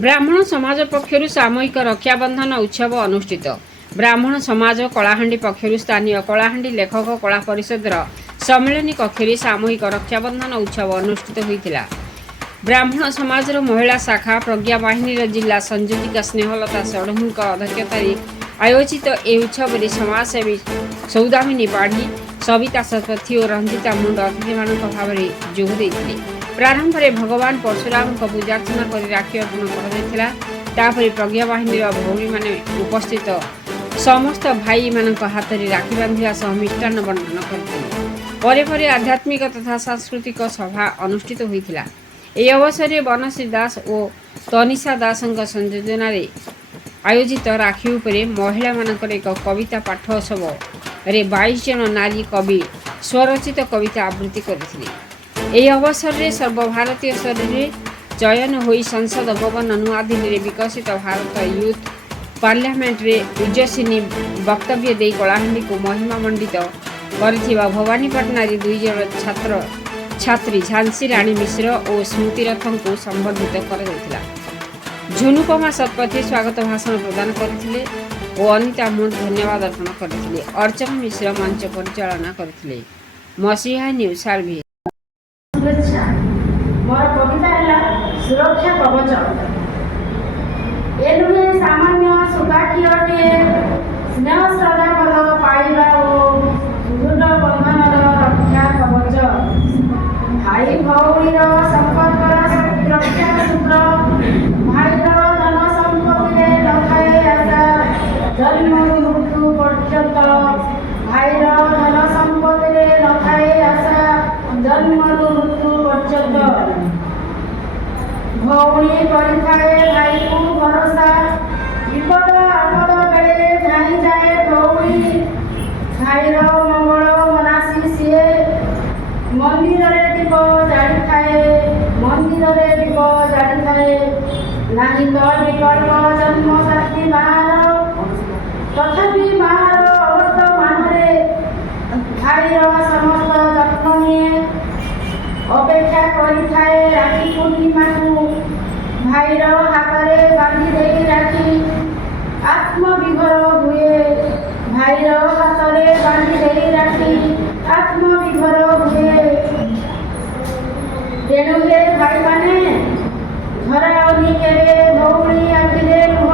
ब्राह्मण समाज पक्षर सामूहिक रक्षाबंधन उत्सव अनुष्ठित। ब्राह्मण समाज कलाहांडी पक्षर स्थानीय कलाहांडी लेखक कला परिषदर सम्मेलन कक्ष सामूहिक रक्षाबंधन उत्सव अनुष्ठित होता। ब्राह्मण समाज महिला शाखा प्रज्ञा बाहिनी जिला संयोजिका स्नेहलता षडंगी अध्यक्षतार आयोजित ए उत्सव में समाजसेवी सौदामिनी पाढ़ी सविता शतपथी और रंजिता मुंड अतिथि भाव में जोगदे। प्रारंभ में भगवान परशुराम पूजार्चना कर राखी अर्पण कर प्रज्ञा बाहिनी भौणी मैंने उपस्थित समस्त भाई मान हाथ में राखी बांधा सह मिष्टान्न बंटन करते। आध्यात्मिक तथा सांस्कृतिक सभा अनुष्ठित होता। यह अवसर में बनश्री दास और तनिषा दास संयोजन आयोजित राखी उपरे महिला मानकर एक कविता पाठोत्सव रे 22 जन नारी कवि स्वरचित कविता आवृत्ति करथिले। यह अवसर में सर्वभारतीय स्तर में चयन हो संसद भवन नुआदिल्ली में विकसित भारत यूथ पार्लियामेंट रे उज्जसिनी वक्तव्य दे कलाहांडी को महिमा मंडित कर भवानीपाटना 2 जन छात्र छात्री झांसी राणी मिश्र और स्मृति रथों को संबर्धित कर झुनुपमा शतपथी स्वागत भाषण प्रदान करथिले और अनिता मुंड धन्यवाद अर्पण करथिले। अर्चना मिश्र मंच परिचालना करथिले। मसीहा न्यूज सर्विस। मोर कविता है सुरक्षा कवच। ए नुहे सामान्य सुगाखियोटे स्नेह श्रद्धा फल पाइबा और सुदृढ़ बंधनर रक्षा कवच। भाई भौणीर संपर्कर रक्षा सूत्र भाईर धन संपत्ति नथाए आशा जन्म मृत्यु पर्यंत। भाईर धन संपत्ति नथाए आशा जन्म मृत्यु पर्यंत। भौणी करिथाए भाई को भरोसा विपद आपद बेले धाई जाए भौणी। भाईर मंगल मनासी सीए मंदिर रे दीप जाड़ी थाए मंदिर रे दीप जाड़ी थाए। नाही तो विकल्प जन्म साथी मार तथापि मार वर्तमानरे भाईर समस्त जत्न निये अपेक्षा करिथाए राखी पूर्णिमा को। भाईर हाथरे बांधी दे राखी आत्मविभोर हुए। भाईर हाथरे बांधी दे राखी आत्मविभोर हुए। तेणु हे भाई माने धराउनी केवे भौणी आखिरे लुह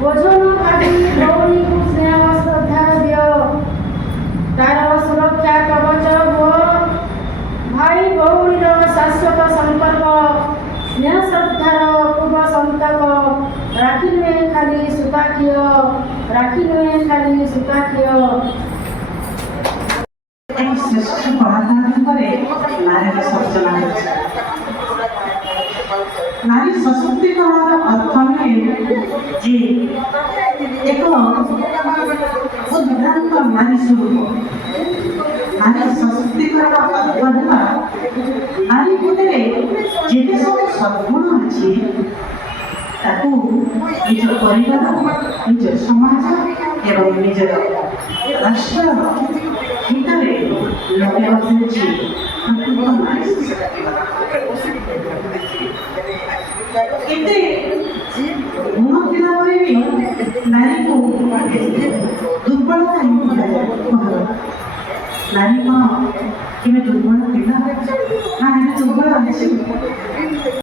बोझन भावी भौणी को स्नेह श्रद्धा दियो। तार सुरक्षा कवच हो भाई भौणीर शाश्वत संपर्क स्नेह श्रद्धार पूर्व संतक। राखी नुहे खाली सुताखिय राखी नुहे खाली सुताखिय। श्रेष्ठ कलाकार नारी सर्जना नारी सशक्तिकरण अर्थ नुहे जे एक उद्भ्रांत नारी स्वरूप। नारी सशक्तिकरण अर्थ नारी भितर जेते सब सद्गुण अच्छी निज परिवार निज समाज एवं निज राष्ट्र हितरे लगे बसुची एते गुण थिला परे भी नारी को दुर्बलता नारी कौन कि दुर्बल थिला ना दुर्बल अच्छी